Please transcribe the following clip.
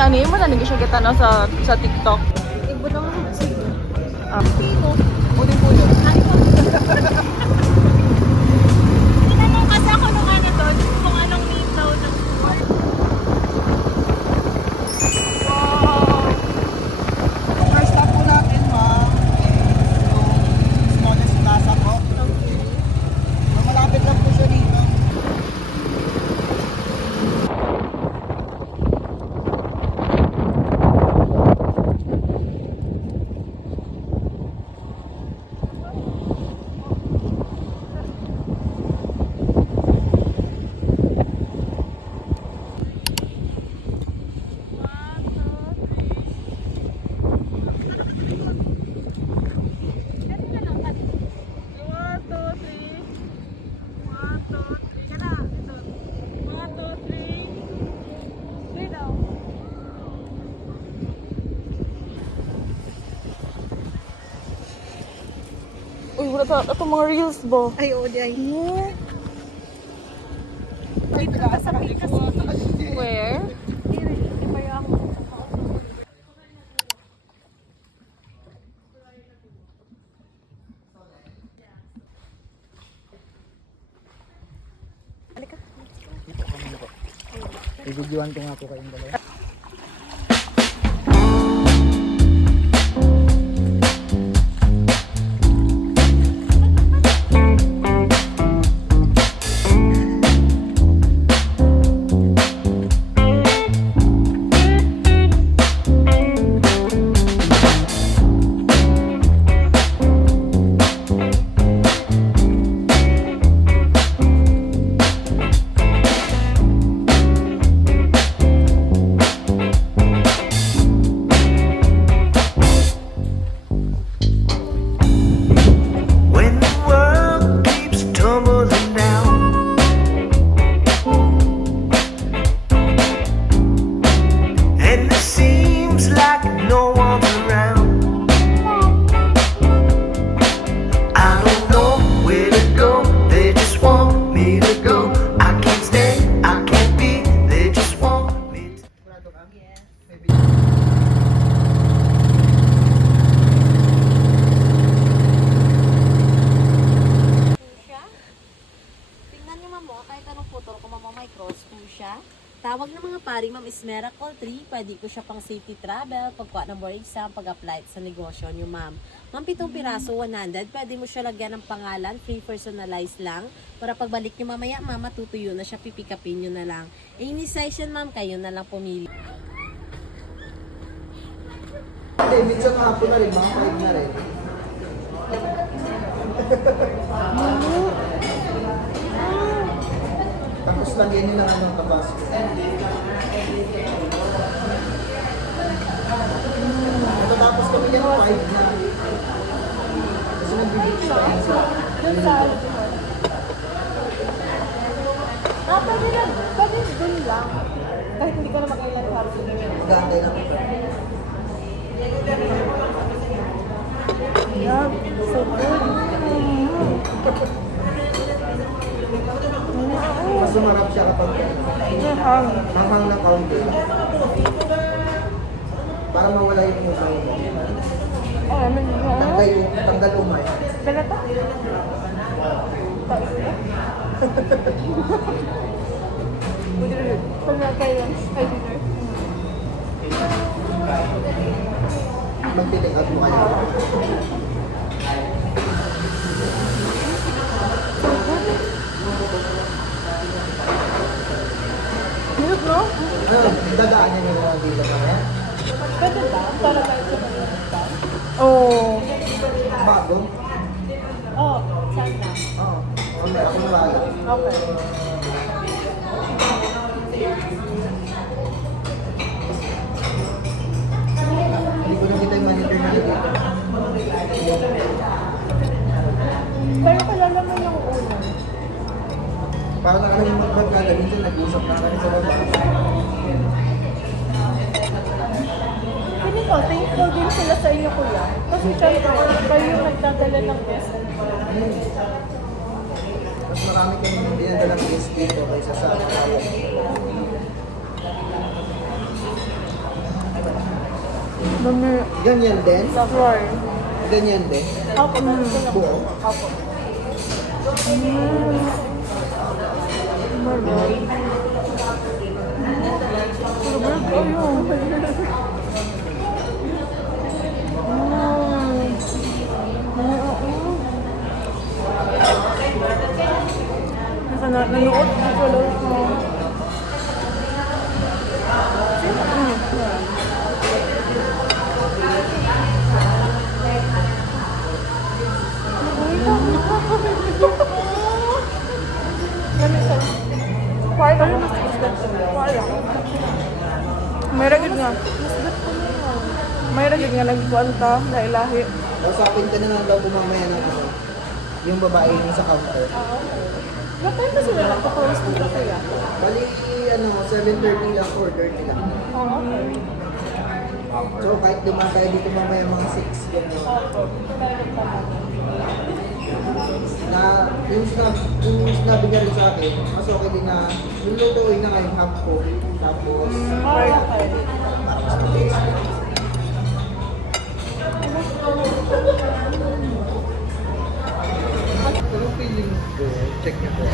ani mo na nigi siya kita na sa TikTok. Ibo na ako. Sige. Pino. Pwede po yun. Tinanong kasi ako nung ano doon, kung anong name daw ng sport. Wow! First stop po natin, ma'am, is yung smallest plaza po. Malapit lang po siya dito. Uy, wala ta itong mga reels ba? Ay, oo, di ay. Yeah. Dito ka sa Pikas. Where? Di ba yung ako? Halika. I-videoan ko nga po kayong dalawa. Tawag ng mga pari, ma'am, is Miracle 3. Pwede ko siya pang safety travel, pagkuha ng board exam, pag-apply sa negosyo niyo, ma'am. Ma'am, 7 piraso, 100. Pwede mo siya lagyan ng pangalan, free personalized lang. Para pagbalik niyo mamaya, ma'am, matutuyo na siya, pipikapin niyo na lang. Any size yan, ma'am, kayo na lang pumili. David, sa kahapon na rin, mga 5 na rin. Tapos lagyan nyo lang ng tabasco. Tapos kami yan 5 na. Kasi nagbibigay sa isa. Doon sa pwede dun lang. Kahit hindi ka na makailan para sa dun. Maganda na po. Yeah, so good. Mas sumarap siya kapag hanghang ng kaunti. Para mawala yung utang mo. Tanggal umay. Talaga? Pag nagkayon, ay dinner. Magtitik out mo kayo. Milk, no? Dadaan niya yung mga dito pa yan. Pwede ba? Para kayo sa mga Oo. Bago? Oo, sana. Oo. Okay, ako na bago. Okay. Hindi ko na kita yung monitor na dito. Pero kilala mo yung una. Parang na kami magkagala dito, nag-usap na kami sa baba. Hindi ko, thankful din sila sa inyo, kuya. Kasi syempre, kayo yung nagdadala ng guest. Mas marami kami dinadalang guest dito kaysa sa Dami. Ganyan din? Fry. Ganyan din? Opo. Buo? Opo. My God. Sarap kayo. Nanood ko lang mo. May ragid nga. May ragid nga nagkuanta na ilahi. Usapin ka na lang daw bumamaya ng ano. Yung babae yung sa counter. Bakit ba sila nagpa-close nito kaya? Bali, ano, 7:30 lang or 30 lang. Okay. So, kahit dumaan tayo dito mamaya mga 6, gano'n. Na, yung sinabi niya rin sa akin, mas okay din na, yung lutuin na ngayon, half ko. Tapos, Okay. anong feeling ko? Check niyo po.